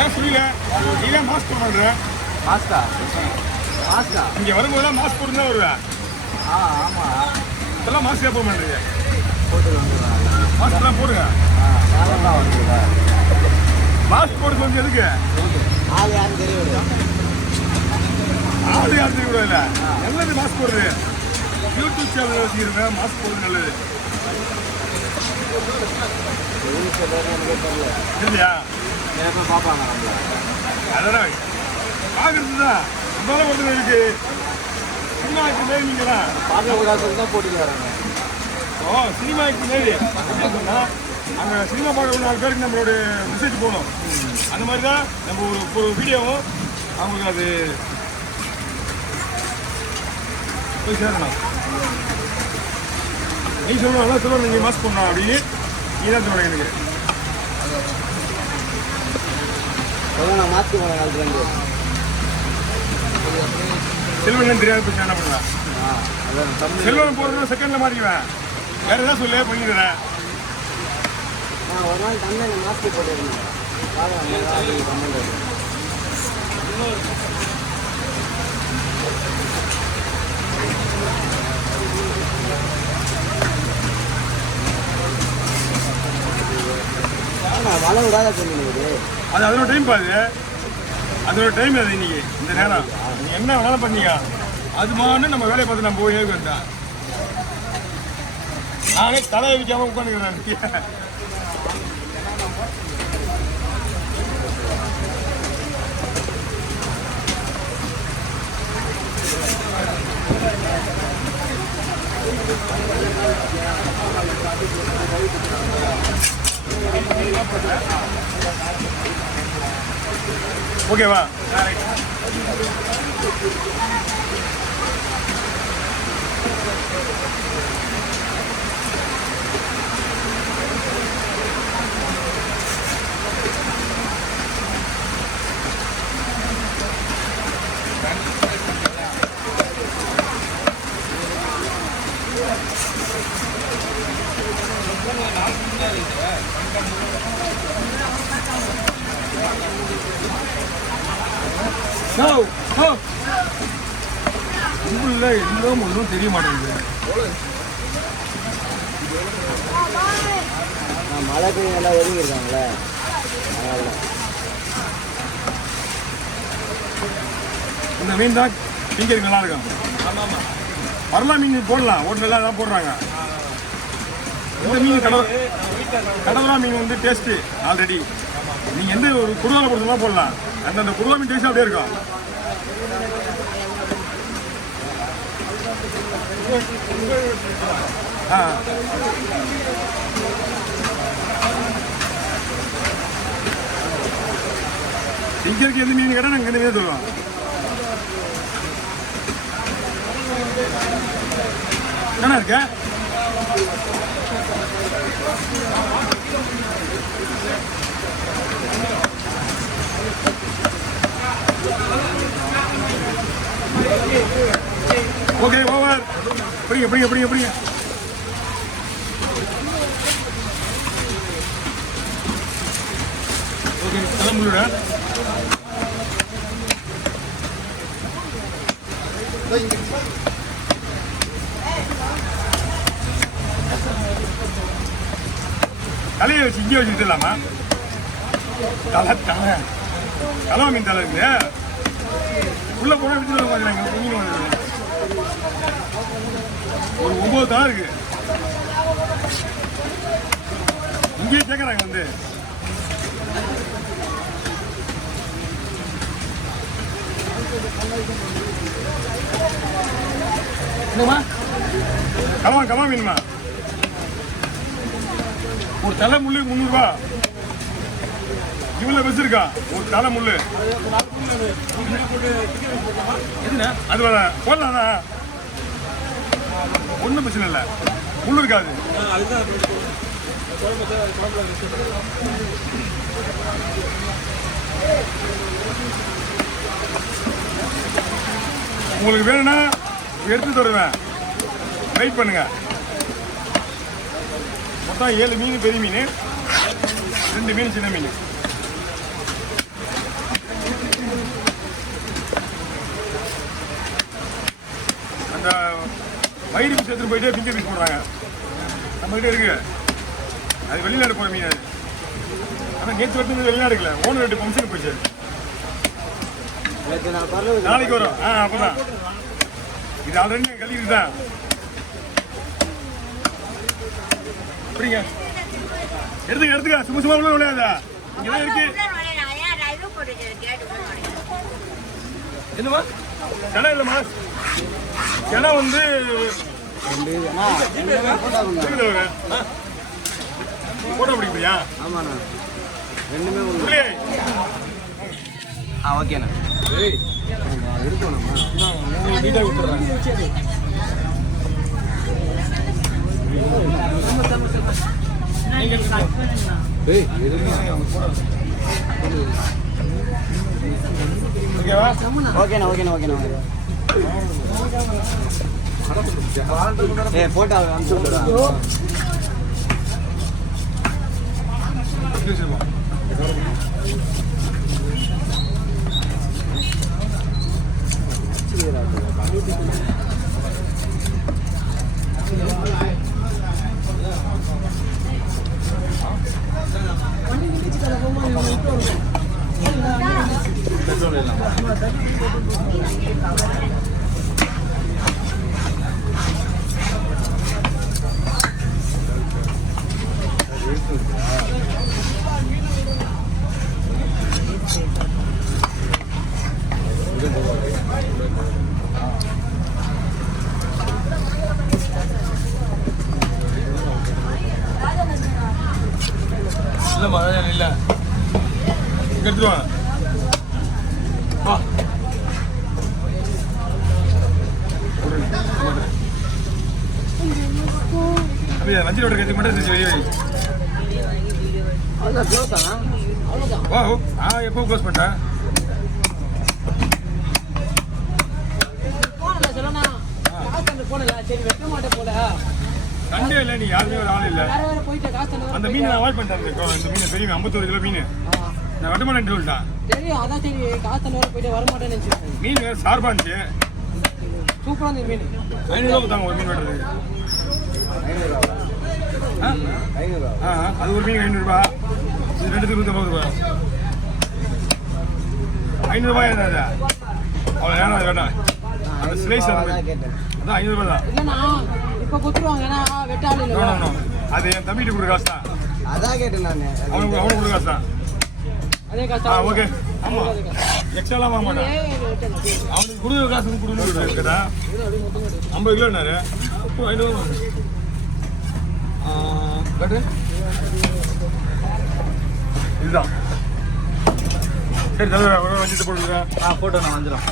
ஏன் புரியல? நீதான் மாஸ்க் போடுற. மாஸ்கா? மாஸ்கா இங்கே வரும்போதெல்லாம் மாஸ்க் போட்டு தான் வருவேன். ஆமாம். இப்போல்லாம் மாஸ்க் போட மாட்டேங்க. போட்டு வந்துடுவாங்க. மாஸ்க்லாம் போடுங்க. வேலைலாம் வந்துடுவா. மாஸ்க் போடுறது வந்து எதுக்கு? ஆள் யாரும் தெரியவில்லை. ஆள் யாரும் தெரியக்கூடாது இல்லை. நல்லது மாஸ்க் போடுறது. யூடியூப் சேனல் வச்சுக்கிறேன். மாஸ்க் போடுறது நல்லது இல்லையா? எனக்கு பார்ப்பாங்க நம்மள. அதெல்லாம் பார்க்கறது தான். நம்மளால ஒருத்தர் இருக்கு. சினிமாவுக்கு நேரி நீங்களா பார்க்கக்கூடாதுன்னு தான் போட்டுட்டு வராங்க. ஓ, சினிமாவுக்கு நேரி சொன்னால் அங்கே சினிமா பார்க்க 4 பேருக்கு நம்மளோட மெசேஜ் போகணும். அந்த மாதிரி தான் நம்ம ஒரு வீடியோவும் அவங்களுக்கு அது போய் சேரணும். நீ சொல்லணும், நல்லா சொல்லணும், நீங்கள் மாஸ்க் பண்ணணும் அப்படின்னு நீ தான் சொல்லணும். எனக்கு நான் மாஸ்க் போனேன். செல்வன் தெரியாத போய் என்ன பண்ணுவேன்? செல்வன் போடுறது செகண்டில் மாட்டிக்குவேன். வேறு எதாவது சொல்லி பண்ணிக்கிறேன். ஒரு நாள் தமிழ் மாஸ்க் போட்டுருந்தேன். மழை விடாத சொல்லுங்க. அது அதோட டைம் பாது. அதோட டைம் அது இன்னைக்கு இந்த நேரம். நீ என்ன வேணாலும் பண்ணீங்க. அது மாதிரி நம்ம வேலையை பார்த்து நம்ம போய் ஏறி வந்தேன். நானே தலையை வைக்காம உட்காந்துக்கிறேன். ஓகேவா? உள்ள எல்லாம் ஒன்றும் தெரிய மாட்டேங்குது. மழை பெய்யும் எல்லாம் ஒதுங்கி இருக்காங்களே. இந்த மீன் தான் திங்கிறதுக்கு நல்லா இருக்கும். வரலா மீன் போடலாம். ஹோட்டலெல்லாம் தான் போடுறாங்க. இந்த மீன் கடவுளா மீன் வந்து டேஸ்ட்டு ஆல்ரெடி. நீங்கள் எந்த ஒரு குருவாலை கொடுத்தலாம் போடலாம். அந்த குருவா மீன் டேஸ்ட் அப்படியே இருக்கும். திங்கிறதுக்கு எந்த மீன் கேட்டால் நாங்கள் எந்த மீன் சொல்லுவோம். என்ன இருக்க? Okay, over. பிடிங்க பிடிங்க பிடிங்க பிடிங்க. ஓகே, நல்லா முள்ளுடா. தலையை வச்சு இங்கே வச்சுக்கிட்டு இல்லாமா? தலை தலை தலவா மீன் தலை இருக்கு. உள்ள போனா விட்டு ஒரு 9 தலை இருக்கு. இங்கேயே கேட்கறாங்க வந்து. என்னம்மா? கலவா மீனுமா? ஒரு தலை முள்ளு 300 ரூபா. இவ்வளவு வச்சிருக்கா ஒரு தலை முள்ளு. அது வர போடலாம்ண்ணா. ஒன்றும் பிரச்சனை இல்லை. முள்ளு இருக்காது. உங்களுக்கு வேணும்னா எடுத்து தருவேன், வெயிட் பண்ணுங்க. மொத்தம் 7 மீன் பெரிய மீன், 2 மீன் சின்ன மீன். அந்த வயிறு பீஸ் எடுத்துட்டு போயிட்டு ஃபிங்கர் பீஸ் போடுறாங்க, நம்மகிட்ட இருக்கு. அது வெளிநாடு போகிற மீன். அது ஆனால் நேற்று வந்து வெளிநாடு இருக்குல்ல, ஓனர் 2 ஃபங்க்ஷனுக்கு போயிடுச்சு. நாளைக்கு வரும். அப்போதான் இது ஆல்ரெடி கழிவு தான். அப்படிங்க, எடுத்துக்க சும்மா சும்மா உள்ள விளையாதா, இங்கதான் இருக்கு. என்னமா கிணம் இல்லைம்மா, கிணம் வந்து போட்டோ பிடிக்கிறியா? ஆமாண்ணா, ரெண்டுமே ஓகேண்ணா. நீட்டாக விட்டுறேன். ஓகேண்ணா ஓகேண்ணா ஓகேண்ணா. போட்டோ அனுப்பிச்சு விட்டுறேன். இல்லைம்மா, அதான் இல்லை, இங்கே எடுத்துருவாங்க. அப்படியே வஞ்சிர ஓட்ட கற்றுக்கு மட்டும் இருந்துச்சு வெளியே. ஓ எப்போ க்ளோஸ் பண்ணிட்டேன்? சண்டே இல்லை, நீ யாருமே ஒரு ஆள் இல்லை. அந்த மீன் நான் அவாய்ட் பண்ணிட்டேன். இந்த மீன் பெரிய 51 கிலோ மீன் நான் வெட்ட மாட்டேன்னு சொல்லிட்டேன். மீன் வேறு சார்பாக இருந்துச்சு. சூப்பராக மீன். 500 ரூபா தாங்க ஒரு மீன் வெட்டுறது. அது ஒரு மீன் 500 ரூபா, இது 250 ரூபா. 500 ரூபாய் என்ன அவ்வளோ நேரம் அது வேண்டாம். அந்த ஸ்லைஸ் அதான் 500 ரூபா தான். அது என் தம்பிட்டு கொடுக்குற காசு தான். அதான் கேட்டேன் நான். அவனுக்கு கொடுக்குற காசு தான். ஓகே. ஆமாம், எக்ஸ்ட்ராலாம் வாங்க மாட்டேன். அவனுக்கு கொடுக்குற காசு கொடுக்கணும் இருக்குதா. 50 கிலோன்னாரு 500 ரூபா. இதுதான் சரி. தலைவர் வஞ்சிட்டு போட்டுருக்கேன். போட்டோ நான் வந்துடும்.